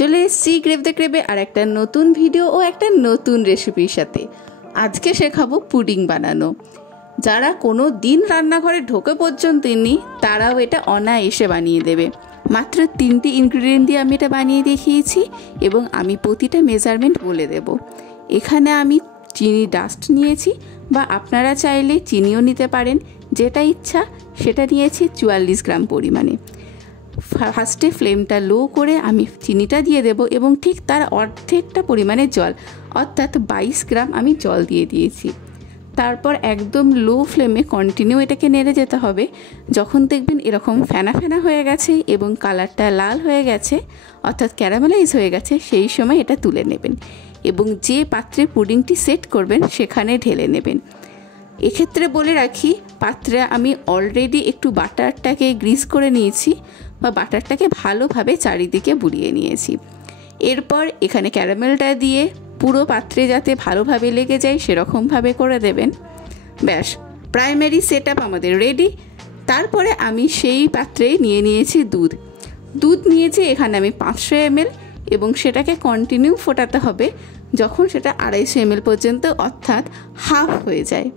চলে এসেছি গ্রেভতে ক্রেভে আর একটা নতুন ভিডিও ও একটা নতুন রেসিপির সাথে। আজকে শেখাবো পুডিং বানানো। যারা কোনো দিন রান্নাঘরে ঢোকে পর্যন্ত নি তারাও এটা অনায়াসে বানিয়ে দেবে। মাত্র 3টি ইনগ্রিডিয়েন্ট দিয়ে আমি এটা বানিয়ে দেখিয়েছি এবং আমি প্রতিটা মেজারমেন্ট বলে দেব। এখানে আমি চিনি ডাস্ট নিয়েছি, বা আপনারা চাইলে চিনিও নিতে পারেন, যেটা ইচ্ছা সেটা নিয়েছি 44 গ্রাম পরিমাণে। ফার্স্টে ফ্লেমটা লো করে আমি চিনিটা দিয়ে দেব এবং ঠিক তার অর্ধেকটা পরিমাণে জল, অর্থাৎ 22 গ্রাম আমি জল দিয়ে দিয়েছি। তারপর একদম লো ফ্লেমে কন্টিনিউ এটাকে নেড়ে যেতে হবে। যখন দেখবেন এরকম ফেনা ফেনা হয়ে গেছে এবং কালারটা লাল হয়ে গেছে, অর্থাৎ ক্যারামেলাইজ হয়ে গেছে, সেই সময় এটা তুলে নেবেন এবং যে পাত্রে পুডিংটি সেট করবেন সেখানে ঢেলে নেবেন। এক্ষেত্রে বলে রাখি, পাত্রে আমি অলরেডি একটু বাটারটাকে গ্রিস করে নিয়েছি বা বাটারটাকে ভালোভাবে চারিদিকে বুলিয়ে নিয়েছি। এরপর এখানে ক্যারামেলটা দিয়ে পুরো পাত্রে যাতে ভালোভাবে লেগে যায় সেরকমভাবে করে দেবেন। ব্যাস, প্রাইমারি সেট আপ আমাদের রেডি। তারপরে আমি সেই পাত্রে নিয়ে নিয়েছি দুধ নিয়েছি এখানে আমি 500 ml এবং সেটাকে কন্টিনিউ ফোটাতে হবে যখন সেটা 250 ml পর্যন্ত, অর্থাৎ হাফ হয়ে যায়।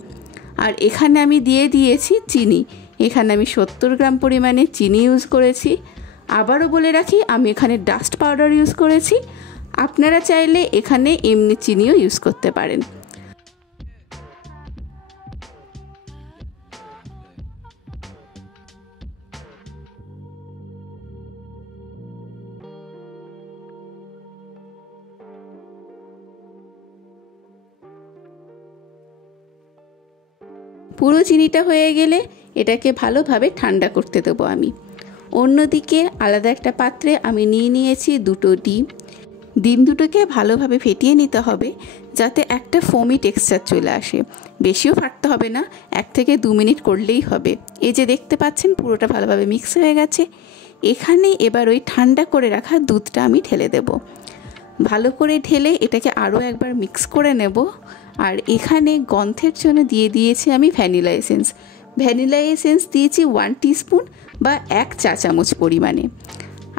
আর এখানে আমি দিয়ে দিয়েছি চিনি। এখানে আমি 70 গ্রাম পরিমাণে চিনি ইউজ করেছি। আবারও বলে রাখি, আমি এখানে ডাস্ট পাউডার ইউজ করেছি। আপনারা চাইলে এখানে এমনি চিনিও ইউজ করতে পারেন। পুরো চিনিটা হয়ে গেলে এটাকে ভালোভাবে ঠান্ডা করতে দেবো আমি। অন্যদিকে আলাদা একটা পাত্রে আমি নিয়ে নিয়েছি 2টো ডিম দুটোকে ভালোভাবে ফেটিয়ে নিতে হবে যাতে একটা ফোমি টেক্সচার চলে আসে। বেশিও ফাটতে হবে না, 1 থেকে 2 মিনিট করলেই হবে। এই যে দেখতে পাচ্ছেন পুরোটা ভালোভাবে মিক্স হয়ে গেছে। এখানে এবার ওই ঠান্ডা করে রাখা দুধটা আমি ঢেলে দেব। ভালো করে ঢেলে এটাকে আরও একবার মিক্স করে নেব। আর এখানে গন্ধের জন্য দিয়ে দিয়েছি আমি ভ্যানিলা এসেন্স দিয়েছি 1 টিস্পুন বা 1 চা চামচ পরিমাণে।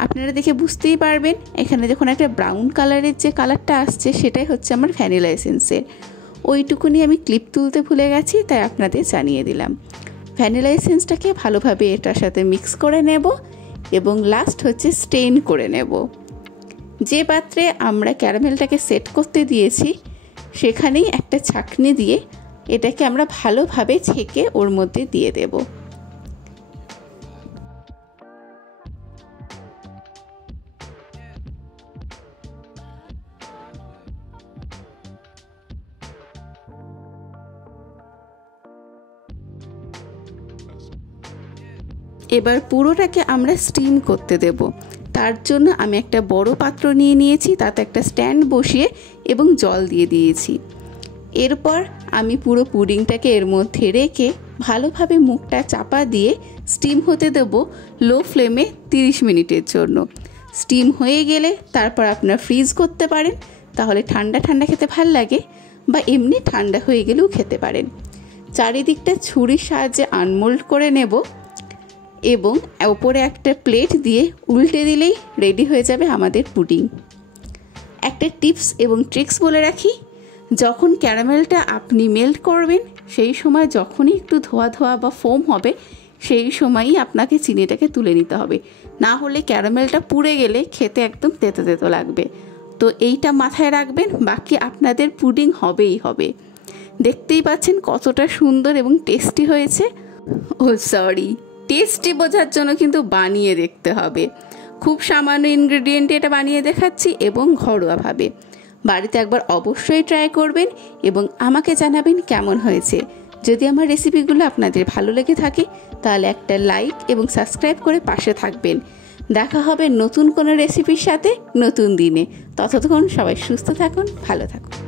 আপনারা দেখে বুঝতেই পারবেন এখানে যখন একটা ব্রাউন কালারের যে কালারটা আসছে সেটাই হচ্ছে আমার ভ্যানিলা এসেন্সের। ওইটুকুনি আমি ক্লিপ তুলতে ভুলে গেছি, তাই আপনাদের জানিয়ে দিলাম। ভ্যানিলা এসেন্সটাকে ভালোভাবে এটার সাথে মিক্স করে নেব এবং লাস্ট হচ্ছে স্টেইন করে নেব। যে পাত্রে আমরা ক্যারামেলটাকে সেট করতে দিয়েছি সেখানেই একটা ছাঁকনি দিয়ে এটাকে আমরা ভালোভাবে ছেঁকে ওর মধ্যে দিয়ে দেব। এবার পুরোটাকে আমরা স্টিম করতে দেব। তার জন্য আমি একটা বড় পাত্র নিয়ে নিয়েছি, তাতে একটা স্ট্যান্ড বসিয়ে এবং জল দিয়ে দিয়েছি। এরপর আমি পুরো পুডিংটাকে এর মধ্যে রেখে ভালোভাবে মুখটা চাপা দিয়ে স্টিম হতে দেব লো ফ্লেমে 30 মিনিটের জন্য। স্টিম হয়ে গেলে তারপর আপনারা ফ্রিজ করতে পারেন, তাহলে ঠান্ডা ঠান্ডা খেতে ভাল লাগে, বা এমনি ঠান্ডা হয়ে গেলেও খেতে পারেন। চারিদিকটা ছুরির সাহায্যে আনমোল্ড করে নেব এবং ওপরে একটা প্লেট দিয়ে উল্টে দিলেই রেডি হয়ে যাবে আমাদের পুডিং। একটা টিপস এবং ট্রিক্স বলে রাখি, যখন ক্যারামেলটা আপনি মেল্ট করবেন সেই সময় যখনই একটু ধোয়া ধোয়া বা ফোম হবে সেই সময়ই আপনাকে চিনিটাকে তুলে নিতে হবে, না হলে ক্যারামেলটা পুড়ে গেলে খেতে একদম তেতো তেতো লাগবে। তো এইটা মাথায় রাখবেন, বাকি আপনাদের পুডিং হবেই হবে। দেখতেই পাচ্ছেন কতটা সুন্দর এবং টেস্টি হয়েছে। টেস্টি বোঝার জন্য কিন্তু বানিয়ে দেখতে হবে। খুব সামান্য ইনগ্রেডিয়েন্টে এটা বানিয়ে দেখাচ্ছি এবং ঘরোয়াভাবে। বাড়িতে একবার অবশ্যই ট্রাই করবেন এবং আমাকে জানাবেন কেমন হয়েছে। যদি আমার রেসিপিগুলো আপনাদের ভালো লেগে থাকে তাহলে একটা লাইক এবং সাবস্ক্রাইব করে পাশে থাকবেন। দেখা হবে নতুন কোনো রেসিপির সাথে নতুন দিনে। ততক্ষণ সবাই সুস্থ থাকুন, ভালো থাকুন।